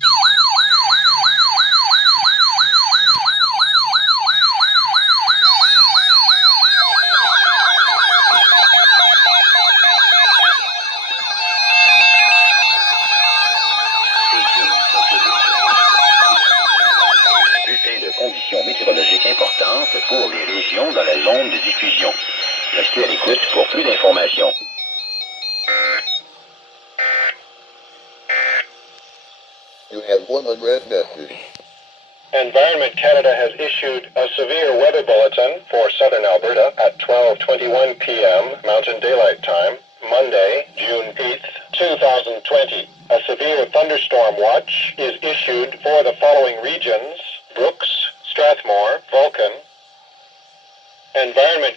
De conditions météorologiques importantes pour les régions dans la zone de diffusion. Restez à l'écoute pour plus d'informations. You have one unread message. Environment Canada has issued a severe weather bulletin for southern Alberta at 12:21 p.m. Mountain Daylight Time, Monday, June 8th, 2020. A severe thunderstorm watch is issued for the following regions: Brooks, Strathmore, Vulcan. Environment